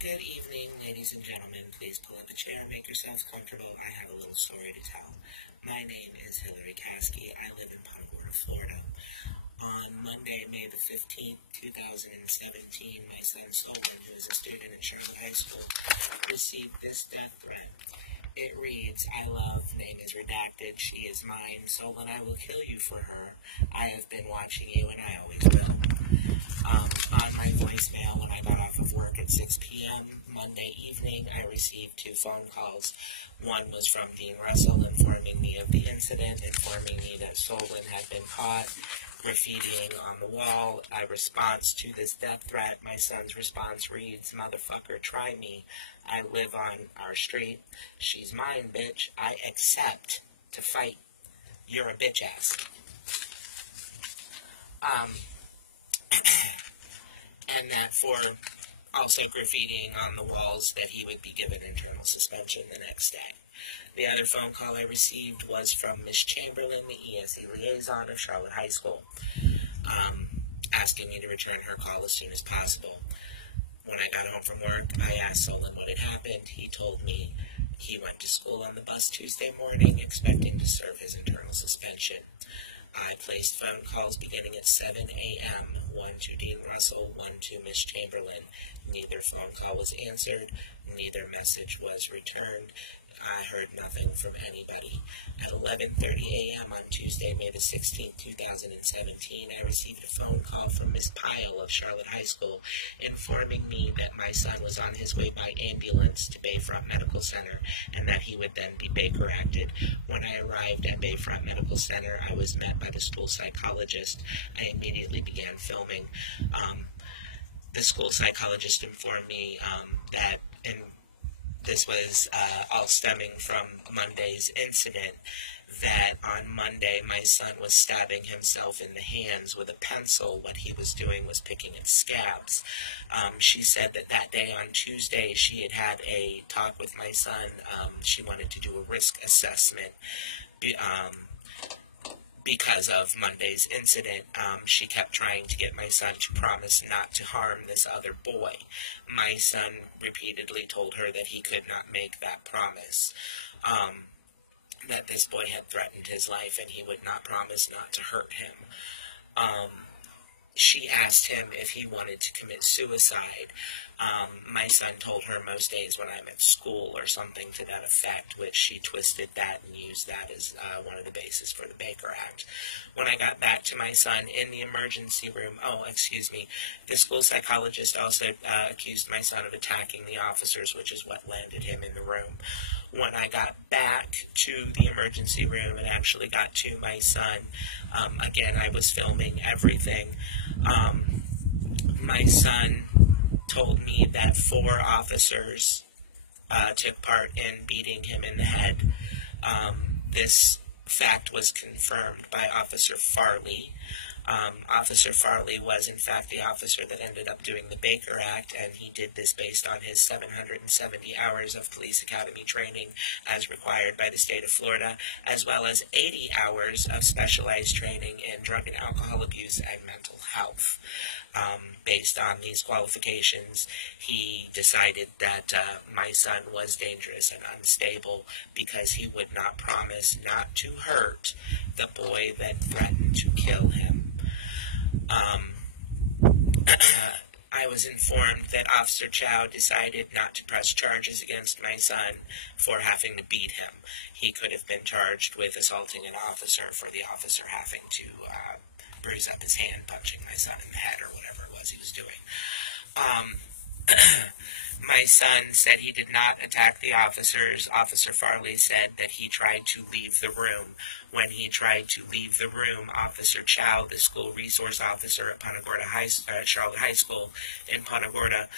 Good evening, ladies and gentlemen. Please pull up a chair and make yourselves comfortable. I have a little story to tell. My name is Kasey. I live in Punta Gorda, Florida. On Monday, May the 15th, 2017, my son Solon, who is a student at Charlotte High School, received this death threat. It reads, "I love, name is redacted, she is mine. Solon, I will kill you for her. I have been watching you and I always will." On my voicemail when I got off of work at 6 p.m. Monday evening, I received 2 phone calls. One was from Dean Russell informing me of the incident, informing me that Solon had been caught graffitiing on the wall. A response to this death threat, my son's response reads, "Motherfucker, try me. I live on our street. She's mine, bitch. I accept to fight. You're a bitch ass." And that for also graffitiing on the walls that he would be given internal suspension the next day. The other phone call I received was from Miss Chamberlain, the ESE liaison of Charlotte High School, asking me to return her call as soon as possible. When I got home from work, I asked Solon what had happened. He told me he went to school on the bus Tuesday morning, expecting to serve his internal suspension. I placed phone calls beginning at 7 a.m., one to Dean Russell, one to Miss Chamberlain. Neither phone call was answered, neither message was returned. I heard nothing from anybody. At 11:30 a.m. on Tuesday, May the 16th, 2017, I received a phone call from Miss Pyle of Charlotte High School informing me that my son was on his way by ambulance to Bayfront Medical Center and that he would then be Baker acted. When I arrived at Bayfront Medical Center, I was met by the school psychologist. I immediately began filming. The school psychologist informed me that this was all stemming from Monday's incident, that on Monday my son was stabbing himself in the hands with a pencil. What he was doing was picking at scabs. She said that day on Tuesday she had had a talk with my son. She wanted to do a risk assessment. Because of Monday's incident, she kept trying to get my son to promise not to harm this other boy. My son repeatedly told her that he could not make that promise, that this boy had threatened his life and he would not promise not to hurt him. She asked him if he wanted to commit suicide. My son told her most days when I'm at school or something to that effect, which she twisted that and used that as one of the bases for the Baker Act. When I got back to my son in the emergency room, the school psychologist also accused my son of attacking the officers, which is what landed him in the room. When I got back to the emergency room and actually got to my son, again, I was filming everything. My son told me that 4 officers took part in beating him in the head. This fact was confirmed by Officer Farley. Officer Farley was, in fact, the officer that ended up doing the Baker Act, and he did this based on his 770 hours of police academy training as required by the state of Florida, as well as 80 hours of specialized training in drug and alcohol abuse and mental health. Based on these qualifications, he decided that my son was dangerous and unstable because he would not promise not to hurt the boy that threatened to kill him. I was informed that Officer Chow decided not to press charges against my son for having to beat him. He could have been charged with assaulting an officer for the officer having to bruise up his hand, punching my son in the head, or whatever it was he was doing. My son said he did not attack the officers. Officer Farley said that he tried to leave the room. When he tried to leave the room, Officer Chow, the school resource officer at Charlotte High School in Punta Gorda,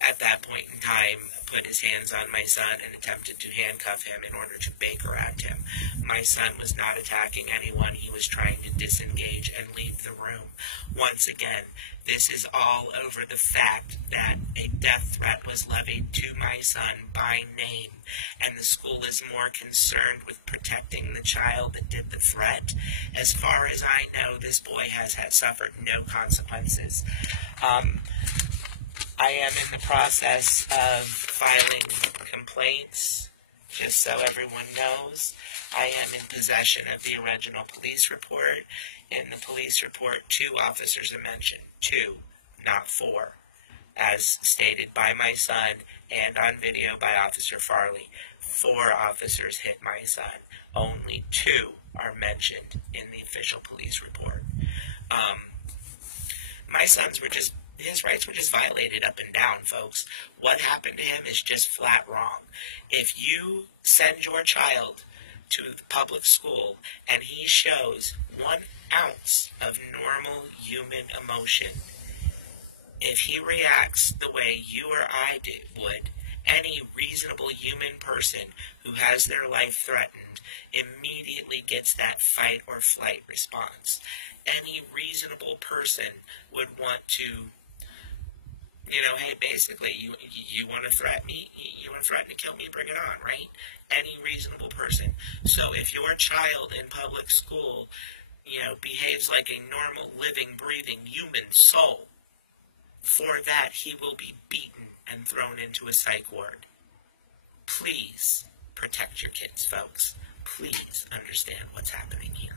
at that point in time, put his hands on my son and attempted to handcuff him in order to Baker Act him. My son was not attacking anyone. He was trying to disengage and leave the room. Once again, this is all over the fact that a death threat was levied to my son by name, and the school is more concerned with protecting the child that did the threat. As far as I know, this boy has suffered no consequences. I am in the process of filing complaints, just so everyone knows. I am in possession of the original police report. In the police report, 2 officers are mentioned. 2, not 4, as stated by my son and on video by Officer Farley. 4 officers hit my son. Only 2 are mentioned in the official police report. My sons were just, his rights were just violated up and down, folks. What happened to him is just flat wrong. If you send your child to the public school and he shows 1 ounce of normal human emotion, if he reacts the way you or I would, any reasonable human person who has their life threatened immediately gets that fight or flight response. Any reasonable person would want to, hey, basically, you want to threaten me? You want to threaten to kill me? Bring it on, right? Any reasonable person. So if your child in public school, behaves like a normal, living, breathing human soul, for that he will be beaten and thrown into a psych ward. Please protect your kids, folks. Please understand what's happening here.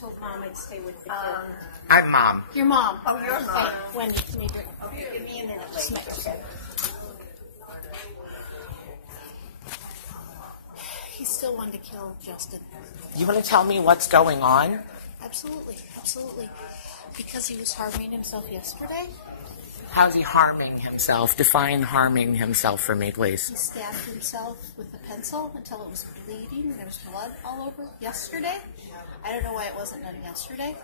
Told Mom I'd stay with the kid. I'm Mom. Your mom. Oh, your mom. Wendy, can you drink? Okay, give me a minute. He still wanted to kill Justin. You want to tell me what's going on? Absolutely, absolutely. Because he was harming himself yesterday. How's he harming himself? Define harming himself for me, please. He stabbed himself with a pencil until it was bleeding and there was blood all over yesterday. I don't know why it wasn't done yesterday.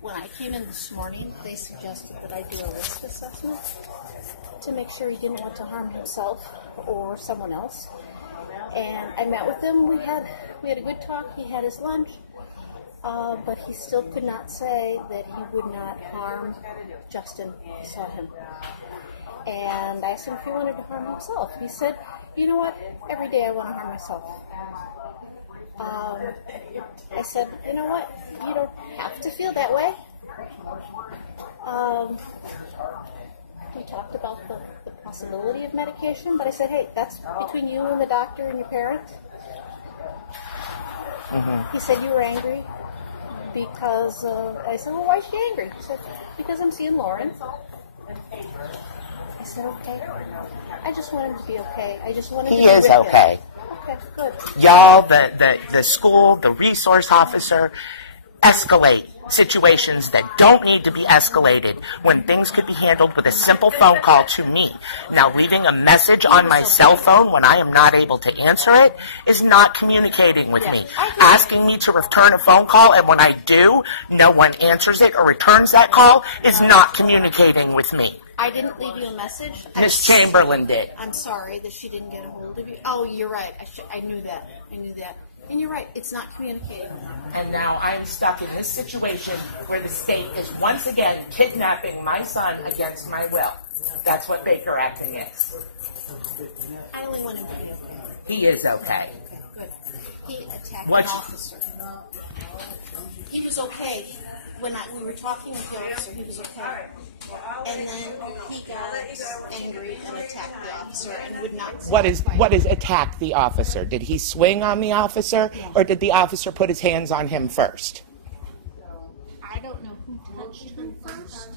When I came in this morning, they suggested that I do a risk assessment to make sure he didn't want to harm himself or someone else. And I met with him. We had a good talk. He had his lunch, but he still could not say that he would not harm Justin. He saw him. And I asked him if he wanted to harm himself. He said, you know what, every day I want to harm myself. I said, you know what, you don't have to feel that way. We talked about the possibility of medication, but I said, hey, that's between you and the doctor and your parent. He said, you were angry because, I said, well, why is she angry? He said, because I'm seeing Lauren. I said, okay. I just want him to be okay. I just want him to be with him. Okay. Okay, good. Y'all, the school, the resource officer, escalate situations that don't need to be escalated when things could be handled with a simple phone call to me. Now, leaving a message on my cell phone when I am not able to answer it is not communicating with me. Asking me to return a phone call, and when I do, no one answers it or returns that call is not communicating with me. I didn't leave you a message. Miss Chamberlain did. I'm sorry that she didn't get a hold of you. Oh, you're right. I knew that. I knew that. And you're right. It's not communicating. And now I'm stuck in this situation where the state is once again kidnapping my son against my will. That's what Baker acting is. I only want him to be okay. He is okay. Okay, good. He attacked an officer. He was okay. When we were talking with the officer, he was okay. And then he got angry and attacked the officer and would not stop. What is attack the officer? Did he swing on the officer, or did the officer put his hands on him first? I don't know who touched him first.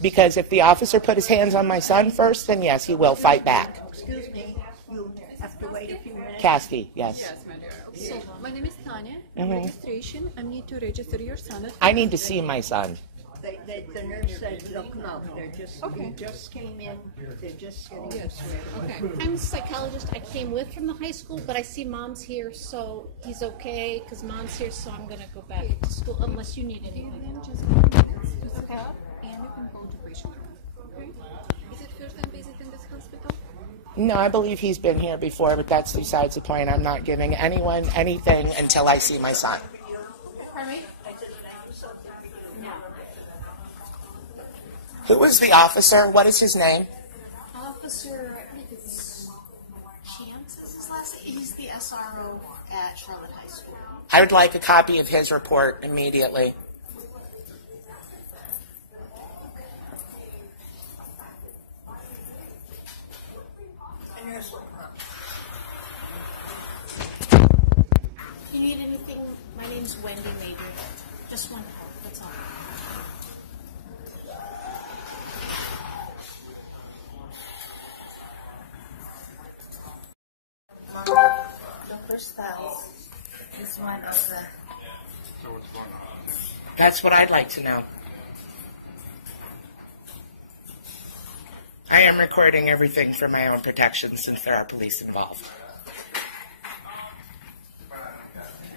Because if the officer put his hands on my son first, then yes, he will fight back. Excuse me, you have to wait a few minutes. Kasey, yes. Yes, my dear. So, my name is Tanya. Registration. I need to register your son. I need to see my son. The nurse said they'll come out. They're just, Okay. they just came in. They're just getting used to it. Okay. I'm a psychologist. I came with from the high school, but I see mom's here, so he's okay because mom's here, so I'm going to go back to school unless you need And anything. then just help, and you can go to patient room. Okay. Is it first time visit in this hospital? No, I believe he's been here before, but that's besides the point. I'm not giving anyone anything until I see my son. Pardon me? No. Who was the officer? What is his name? Officer, I think it's Chance is his last name. He's the SRO at Charlotte High School. I would like a copy of his report immediately. You need anything? My name's Wendy Major. Just one help, that's all. The first file is one of the... That's what I'd like to know. I am recording everything for my own protection since there are police involved.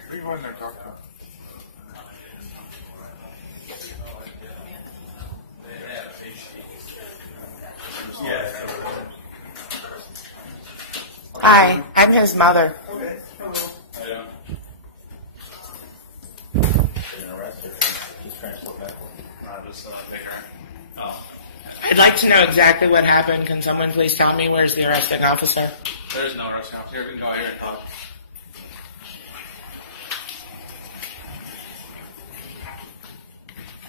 Who you in there talking to? Hi, I'm his mother. I'd like to know exactly what happened. Can someone please tell me where's the arresting officer? There's no arresting officer. Here, we can go out here and talk.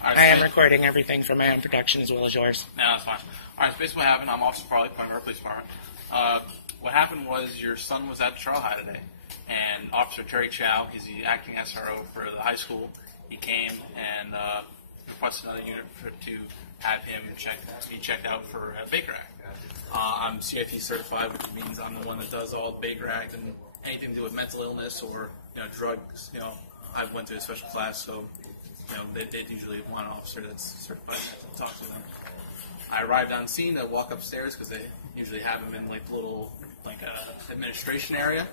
I am recording everything for my own protection as well as yours. No, that's fine. All right, so basically what happened, I'm Officer Farley, Plymouth Police Department. What happened was your son was at trial high today, and Officer Terry Chow, he's the acting SRO for the high school. He came and requested another unit to have him be checked out for Baker Act. I'm CIT certified, which means I'm the one that does all Baker Act and anything to do with mental illness or drugs. I went to a special class, so they usually want an officer that's certified to talk to them. I arrived on scene to walk upstairs because they usually have them in like little administration area,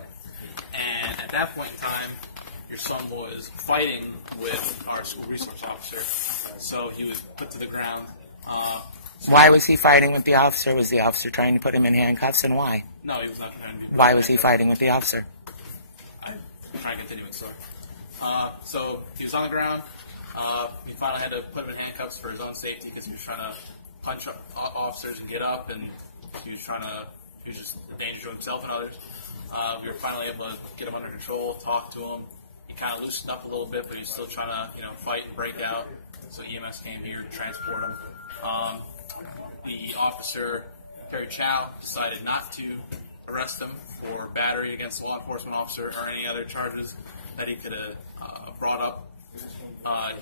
and at that point in time, your son was fighting with our school resource officer, so he was put to the ground. Why was he fighting with the officer? Was the officer trying to put him in handcuffs, and why? No, he was not trying to. Why was he fighting with the officer? I'm trying to continue it, sorry. So he was on the ground. We finally had to put him in handcuffs for his own safety because he was trying to punch up officers and get up, and he was just a danger to himself and others. We were finally able to get him under control, talk to him. He kind of loosened up a little bit, but he was still trying to, fight and break out. So EMS came here to transport him. The officer, Terry Chow, decided not to arrest him for battery against a law enforcement officer or any other charges that he could have brought up.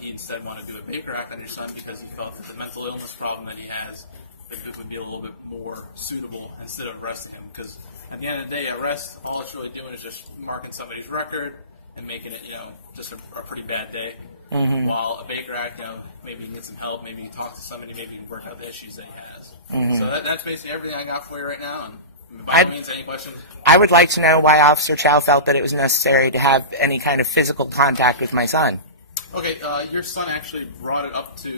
He instead wanted to do a Baker Act on your son because he felt that the mental illness problem that he has would be a little bit more suitable instead of arresting him. Because at the end of the day, arrest, all it's really doing is just marking somebody's record and making it, just a pretty bad day. Mm-hmm. While a Baker Act, maybe you can get some help, maybe you can talk to somebody, maybe you can work out the issues that he has. Mm-hmm. So that's basically everything I got for you right now. And by all means, any questions? I would like to know why Officer Chow felt that it was necessary to have any kind of physical contact with my son. Okay, your son actually brought it up to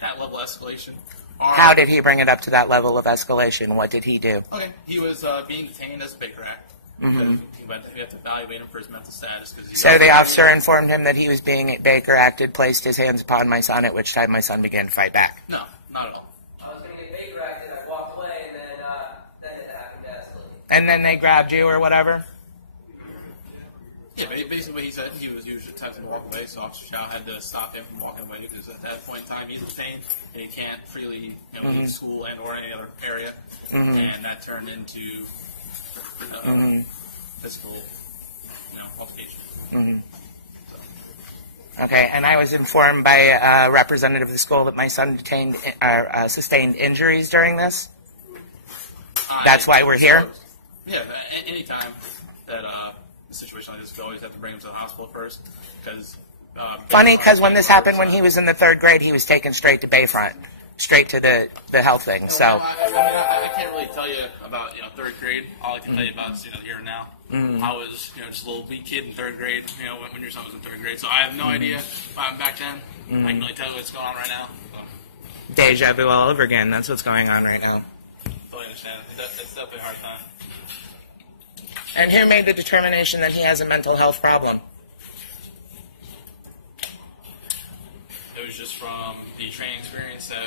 that level of escalation. How did he bring it up to that level of escalation? What did he do? Okay, he was being detained as a Baker Act. Mm-hmm. But we have to evaluate him for his mental status. So the officer informed him that he was being Baker Acted, placed his hands upon my son, at which time my son began to fight back. No, not at all. I was going to get Baker Acted, I walked away, and then it happened to escalate. And then they grabbed you or whatever? Yeah, basically what he said, he was usually attempting to walk away, so Officer Chow had to stop him from walking away because at that point in time he's detained and he can't freely leave school and or any other area, and that turned into physical altercation. So. Okay, and I was informed by a representative of the school that my son sustained injuries during this? That's why we're here? Yeah, any time that a situation like this, we always have to bring him to the hospital first, because Funny, because when this happened when he was in the 3rd grade, he was taken straight to Bayfront, straight to the health thing. So I can't really tell you about 3rd grade. All I can tell you about is here and now. I was just a little wee kid in 3rd grade. When your son was in 3rd grade, so I have no idea back then. I can really tell you what's going on right now. So. Deja vu all over again. That's what's going on right now. Totally understand. It's definitely a hard time. And who made the determination that he has a mental health problem? It was just from the training experience that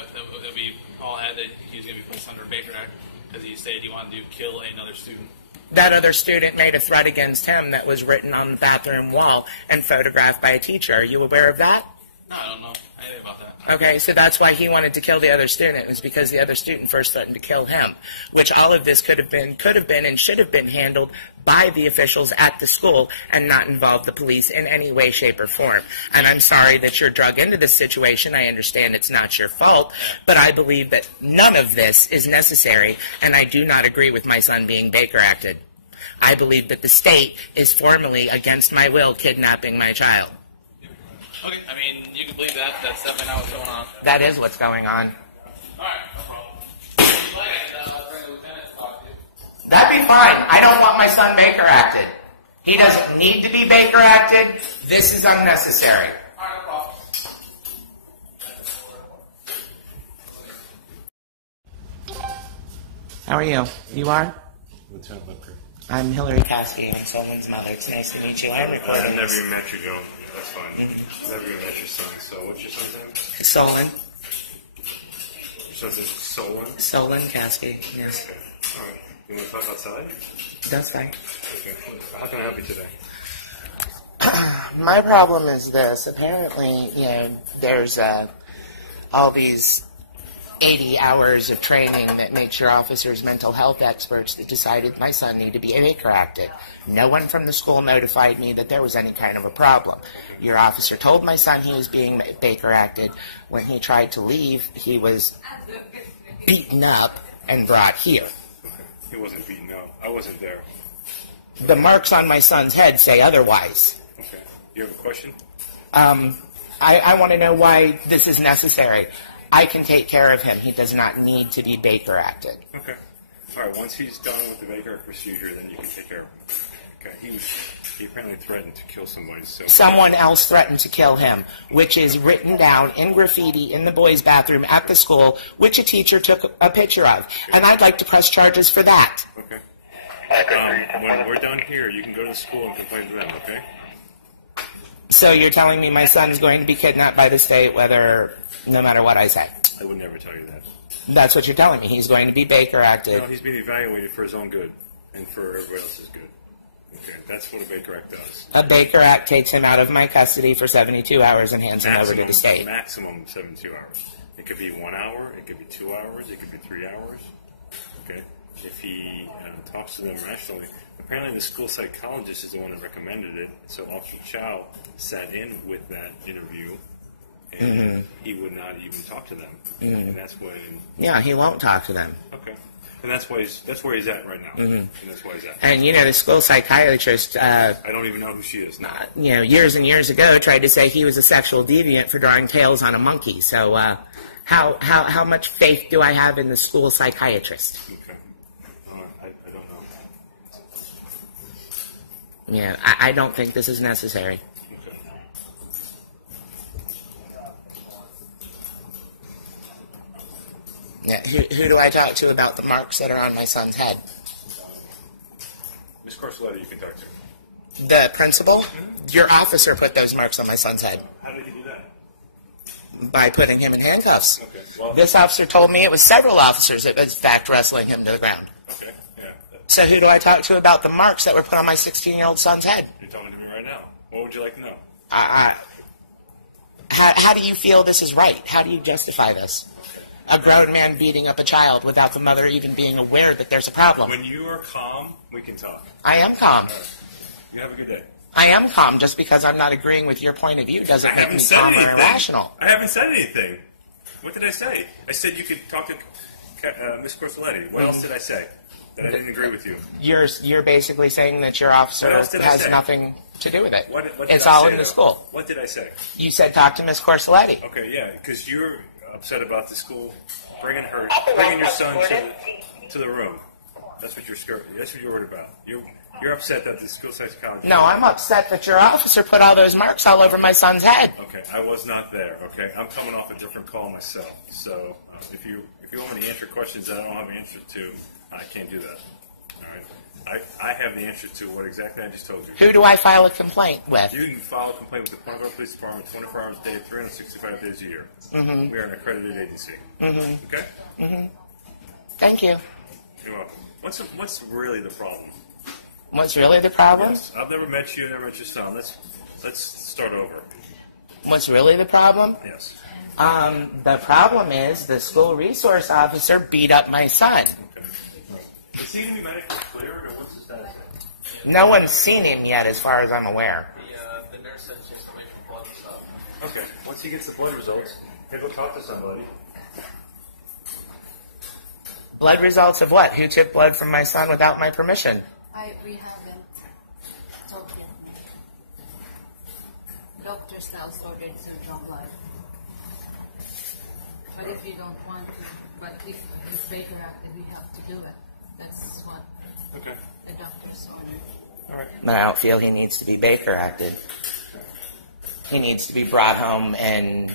we all had, that he was going to be placed under Baker Act because he said he wanted to kill another student. That other student made a threat against him that was written on the bathroom wall and photographed by a teacher. Are you aware of that? No, I don't know anything about that. Okay, so that's why he wanted to kill the other student. It was because the other student first threatened to kill him, which all of this could have been, and should have been handled by the officials at the school and not involve the police in any way, shape, or form. And I'm sorry that you're drug into this situation. I understand it's not your fault, but I believe that none of this is necessary, and I do not agree with my son being Baker acted. I believe that the state is formally, against my will, kidnapping my child. Okay, I mean, you can believe that. That's definitely not what's going on. That is what's going on. All right, no problem. If you'd like, bring the lieutenant to talk to you. That'd be fine. I don't want my son Baker acted. He doesn't need to be Baker acted. This is unnecessary. All right, no problem. How are you? You are? Lieutenant Limker. I'm Hillary Kasey. I'm Solon's mother. It's nice to meet you. I'm recording I've never this. even met you, Joe. That's fine. Never even met your son. So, what's your son's name? Solon. Your son's name is Solon? Solon Kasey, yes. Okay. Alright. You want to talk outside? That's fine. Okay. How can I help you today? My problem is this. Apparently, there's all these 80 hours of training that makes your officers mental health experts that decided my son needed to be Baker acted. No one from the school notified me that there was any kind of a problem. Your officer told my son he was being Baker acted. When he tried to leave, he was beaten up and brought here. Okay. He wasn't beaten up. I wasn't there. The marks on my son's head say otherwise. Okay. You have a question? I want to know why this is necessary. I can take care of him. He does not need to be Baker acted. Okay. Alright, once he's done with the Baker Act procedure, then you can take care of him. Okay. He apparently threatened to kill somebody, so... Someone else threatened to kill him, which is written down in graffiti in the boys' bathroom at the school, which a teacher took a picture of. And I'd like to press charges for that. Okay. When we're done here, you can go to the school and complain to them, okay? So you're telling me my son's going to be kidnapped by the state, no matter what I say? I would never tell you that. That's what you're telling me. He's going to be Baker acted. No, he's being evaluated for his own good and for everybody else's good. Okay, that's what a Baker Act does. A Baker Act takes him out of my custody for 72 hours and hands him over to the state. Maximum 72 hours. It could be 1 hour, it could be 2 hours, it could be 3 hours. Okay? If he talks to them rationally. Apparently the school psychologist is the one that recommended it, so Officer Chow sat in with that interview, and he would not even talk to them. And that's when... Yeah, he won't talk to them. Okay. And that's where he's at right now. And that's why he's at. And, the school psychiatrist... I don't even know who she is now. Years and years ago tried to say he was a sexual deviant for drawing tails on a monkey. So how much faith do I have in the school psychiatrist? Okay. I don't know. Yeah, I don't think this is necessary. Okay. Yeah, who do I talk to about the marks that are on my son's head? Miss Corsoletti, you can talk to. The principal? Your officer put those marks on my son's head. How did he do that? By putting him in handcuffs. Okay. Well, This officer told me it was several officers that was, in fact, wrestling him to the ground. okay. Yeah. So who do I talk to about the marks that were put on my 16-year-old son's head? You're talking to me right now. What would you like to know? How do you feel this is right? How do you justify this? A grown man beating up a child without the mother even being aware that there's a problem. When you are calm, we can talk. I am calm. All right. You have a good day. I am calm. Just because I'm not agreeing with your point of view doesn't make me calm or irrational. I haven't said anything. What did I say? I said you could talk to Miss Corsoletti. What else did I say? That I didn't agree with you. You're basically saying that your officer What else did I has say? nothing... to do with it. What did It's I all say, in the though? school. What did I say? You said talk to Miss Corsoletti. Okay, yeah, because you're upset about the school bringing your son to the room. That's what you're scared. That's what you're worried about. You're upset that the school psychologist. No, I'm upset that your officer put all those marks all over my son's head. Okay, I was not there. Okay, I'm coming off a different call myself. So if you want me to answer questions that I don't have answers to, I can't do that. All right, I have the answers to what exactly I just told you. Who do I file a complaint with? You can file a complaint with the Point Police Department 24 hours a day, 365 days a year. Mm-hmm. We are an accredited agency. Mm-hmm. Okay. Mm-hmm. Thank you. You're welcome. What's really the problem? What's really the problem? Yes. I've never met you, never met your son. Let's start over. What's really the problem? Yes. The problem is the school resource officer beat up my son. Okay. Is he going to be medically cleared, or what's his status? No one's seen him yet, as far as I'm aware. The nurse said she's away from blood and stuff. Okay. Once he gets the blood results, he'll go talk to somebody. Blood results of what? Who took blood from my son without my permission? We haven't told him. Doctors now ordered some draw blood. But if you don't want to, but if it's Baker acted, we have to do it. That's what the doctors ordered. All right. But I don't feel he needs to be Baker acted. He needs to be brought home and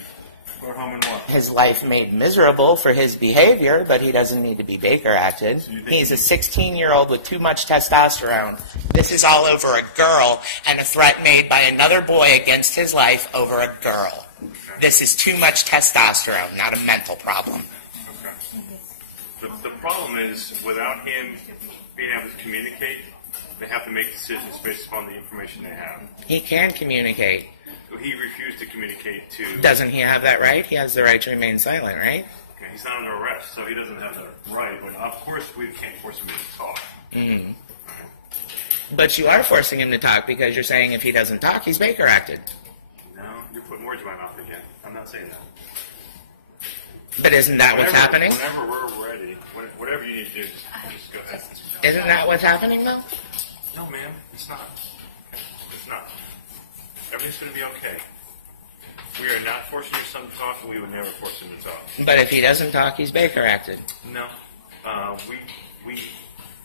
Brought home and what? his life made miserable for his behavior, but he doesn't need to be Baker acted. He's a 16-year-old with too much testosterone. This is all over a girl and a threat made by another boy against his life over a girl. This is too much testosterone, not a mental problem. Okay. The problem is, without him being able to communicate, they have to make decisions based upon the information they have. He can communicate. He refused to communicate to... Doesn't he have that right? He has the right to remain silent, right? Okay, he's not under arrest, so he doesn't have the right. But of course, we can't force him to talk. Mm-hmm. But you are forcing him to talk because you're saying if he doesn't talk, he's Baker acted. No, you're putting words in my mouth again. I'm not saying that. But isn't that what's happening? Whenever we're ready, whatever you need to do, just go ahead. Isn't that what's happening, though? No, ma'am, it's not. It's not. Everything's going to be okay. We are not forcing your son to talk, and we would never force him to talk. But if he doesn't talk, he's Baker acted. No.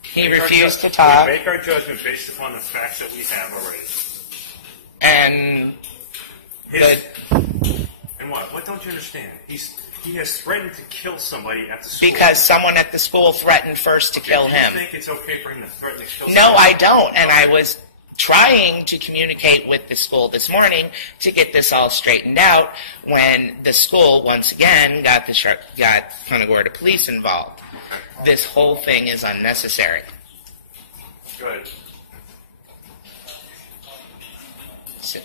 He refused to talk. We make our judgment based upon the facts that we have already. And... And what? What don't you understand? He has threatened to kill somebody at the school. Because someone at the school threatened first to kill him. Do you think it's okay for him to threaten to kill somebody? No, I don't. And I was trying to communicate with the school this morning to get this all straightened out when the school, once again, got Punta Gorda Police involved. This whole thing is unnecessary. Go ahead. So,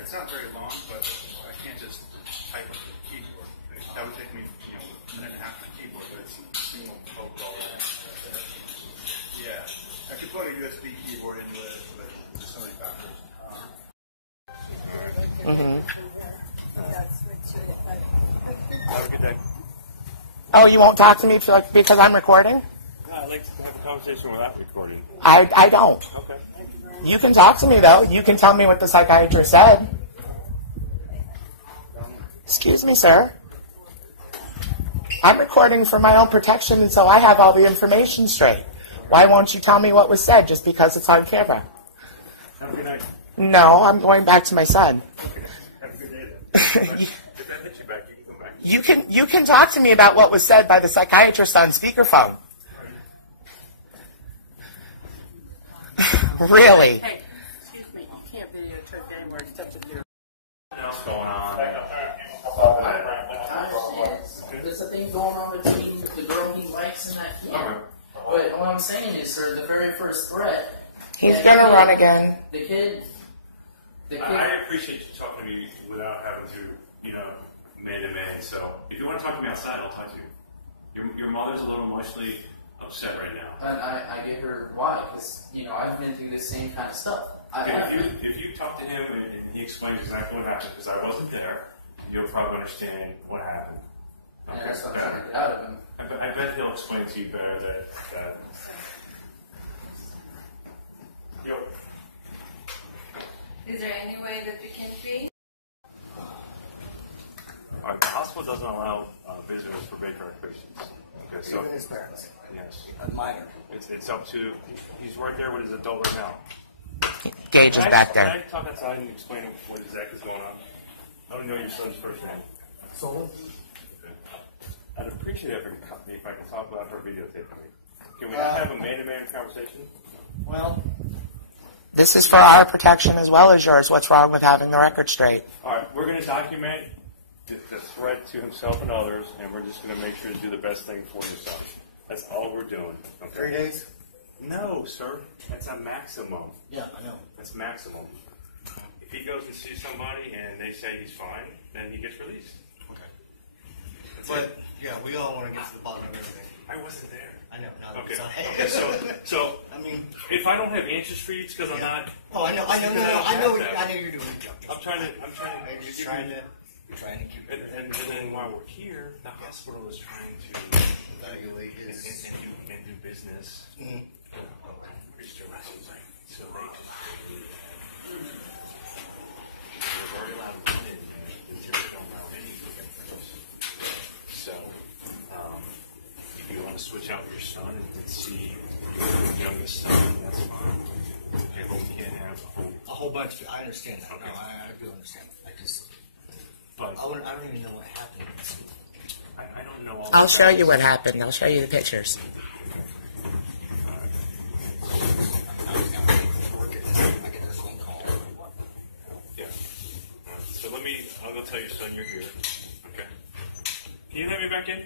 It's not very long, but I can't just type with the keyboard. That would take me, a minute and a half on the keyboard, but it's a single overall. Yeah, I could put a USB keyboard into it, but there's so many factors. Have a good day. oh, you won't talk to me because I'm recording? No, I'd like to have a conversation without recording. I don't. Okay. You can talk to me, though. You can tell me what the psychiatrist said. Excuse me, sir. I'm recording for my own protection, and so I have all the information straight. Why won't you tell me what was said just because it's on camera? Have a good night. No, I'm going back to my son. Have a good day then. If that hits you back, you can come back. You can talk to me about what was said by the psychiatrist on speakerphone. Really? Hey, excuse me, you can't videotape anywhere except if you're... What's going on? There's a thing going on between the girl he likes and that kid. But what I'm saying is, sir, the very first threat... He's gonna run again. The kid. I appreciate you talking to me without having to, man to man. So if you want to talk to me outside, I'll talk to you. Your mother's a little emotionally upset right now. And I get her why, because I've been through the same kind of stuff. If you talk to him and he explains exactly what happened, because I wasn't there, you'll probably understand what happened. And that's what I'm trying to get out of him. I bet he'll explain to you better that. Yo. Is there any way that we can be? All right, the hospital doesn't allow visitors for Baker patients. Okay, so even his parents. Yes. A minor. It's up to. He's right there with his adult right now. Gage is back there. Can I talk outside and explain what exactly is going on? I don't know your son's first name. Solon? I'd appreciate it if I can talk about her videotaping me. Can we not have a man-to-man conversation? Well, this is for our protection as well as yours. What's wrong with having the record straight? All right, we're going to document the threat to himself and others, and we're just going to make sure to do the best thing for your son. That's all we're doing. Okay? 3 days? No, sir. That's a maximum. Yeah, I know. That's maximum. If he goes to see somebody and they say he's fine, then he gets released. Okay. But, yeah, we all want to get to the bottom of everything. I wasn't there. I know. No, okay. So, so I mean, if I don't have answers for you, it's because I'm not. Oh, I know you're doing a job. I'm trying to. You're trying to keep. And then while we're here, the hospital is trying to evaluate his and do business. Mm-hmm. So they just they're very allowed to come in until they don't allow anything at first. So if you want to switch out your son and see your youngest son, that's fine. Okay, but we can't have a whole bunch. I understand that. Okay. No, I do understand. But I don't even know what happened. I don't know all. I'll show you what happened. I'll show you the pictures. Yeah. So I'll go tell your son you're here. Okay. Can you have me back in?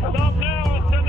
Stop now and send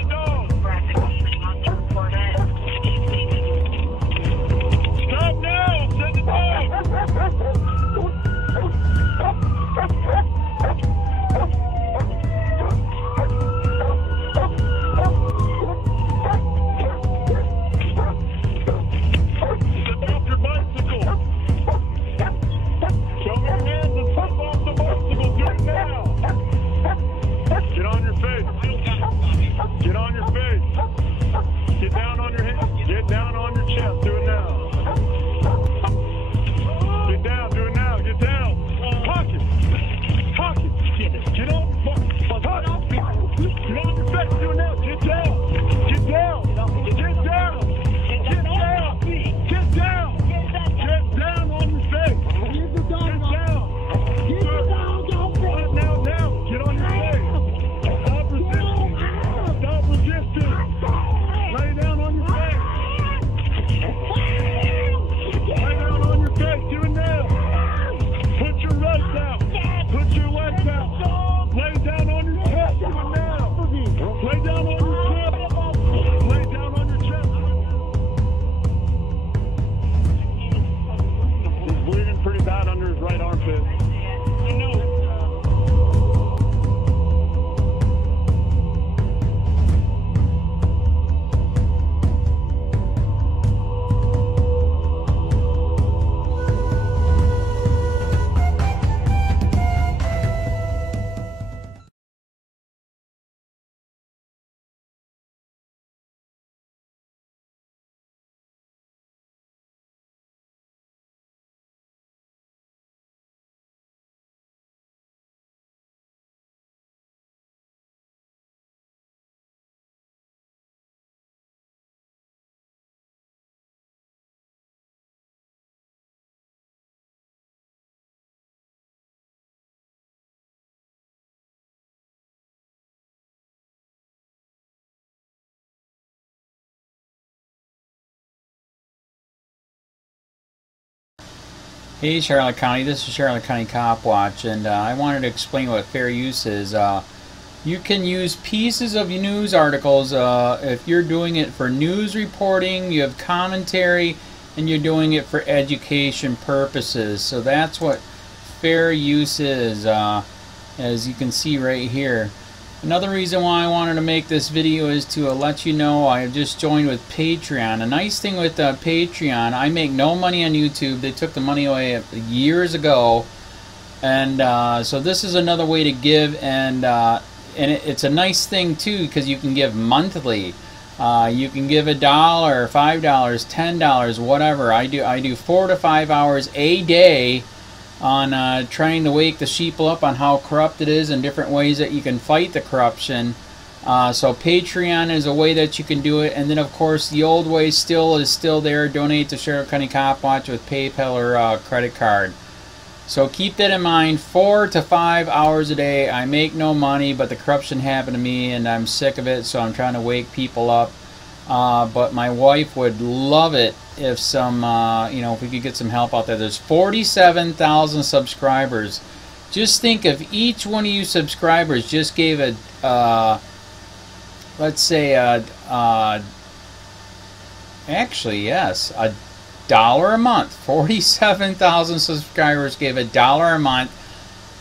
Hey Charlotte County, this is Charlotte County COPWATCH, and I wanted to explain what fair use is. You can use pieces of news articles if you're doing it for news reporting, you have commentary, and you're doing it for education purposes. So that's what fair use is, as you can see right here. Another reason why I wanted to make this video is to let you know I have just joined with Patreon. A nice thing with Patreon, I make no money on YouTube. They took the money away years ago, and so this is another way to give, and it's a nice thing too because you can give monthly. You can give $1, $5, $10, whatever. I do 4 to 5 hours a day on trying to wake the sheeple up on how corrupt it is and different ways that you can fight the corruption. So Patreon is a way that you can do it, and then of course the old way is still there. Donate to Charlotte County COPWATCH with PayPal or credit card. So keep that in mind. 4 to 5 hours a day. I make no money, but the corruption happened to me and I'm sick of it, so I'm trying to wake people up. But my wife would love it if some, if we could get some help out there. There's 47,000 subscribers. Just think if each one of you subscribers just gave let's say actually yes, $1 a month. 47,000 subscribers gave $1 a month.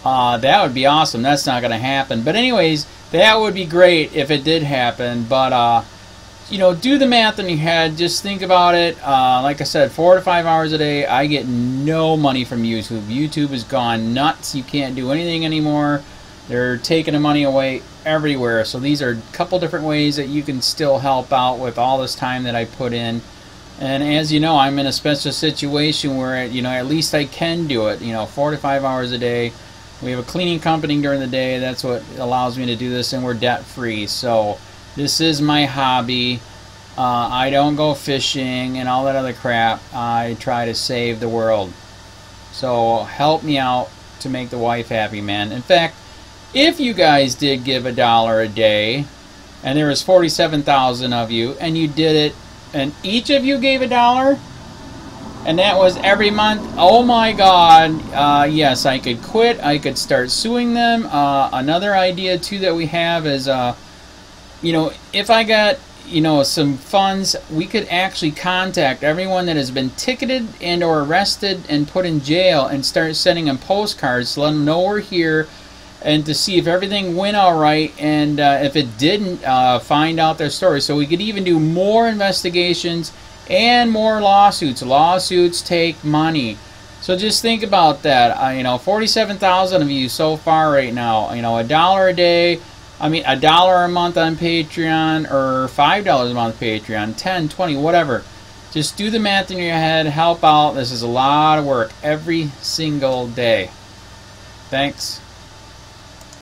That would be awesome. That's not going to happen. But anyways, that would be great if it did happen. But do the math in your head. Just think about it. Like I said, 4 to 5 hours a day. I get no money from YouTube. YouTube has gone nuts. You can't do anything anymore. They're taking the money away everywhere. So these are a couple different ways that you can still help out with all this time that I put in. And as you know, I'm in a special situation where, at least I can do it. 4 to 5 hours a day. We have a cleaning company during the day. That's what allows me to do this, and we're debt free. So this is my hobby. I don't go fishing and all that other crap. I try to save the world. So help me out to make the wife happy, man. In fact, if you guys did give $1 a day, and there was 47,000 of you, and you did it, and each of you gave $1, and that was every month, oh my God, yes, I could quit. I could start suing them. Another idea too that we have is, if I got, some funds, we could actually contact everyone that has been ticketed and or arrested and put in jail and start sending them postcards to let them know we're here, and to see if everything went all right, and if it didn't, find out their story. So we could even do more investigations and more lawsuits. Lawsuits take money. So just think about that. 47,000 of you so far right now. $1 a day. $1 a month on Patreon, or $5 a month Patreon, 10, 20, whatever. Just do the math in your head. Help out. This is a lot of work every single day. Thanks.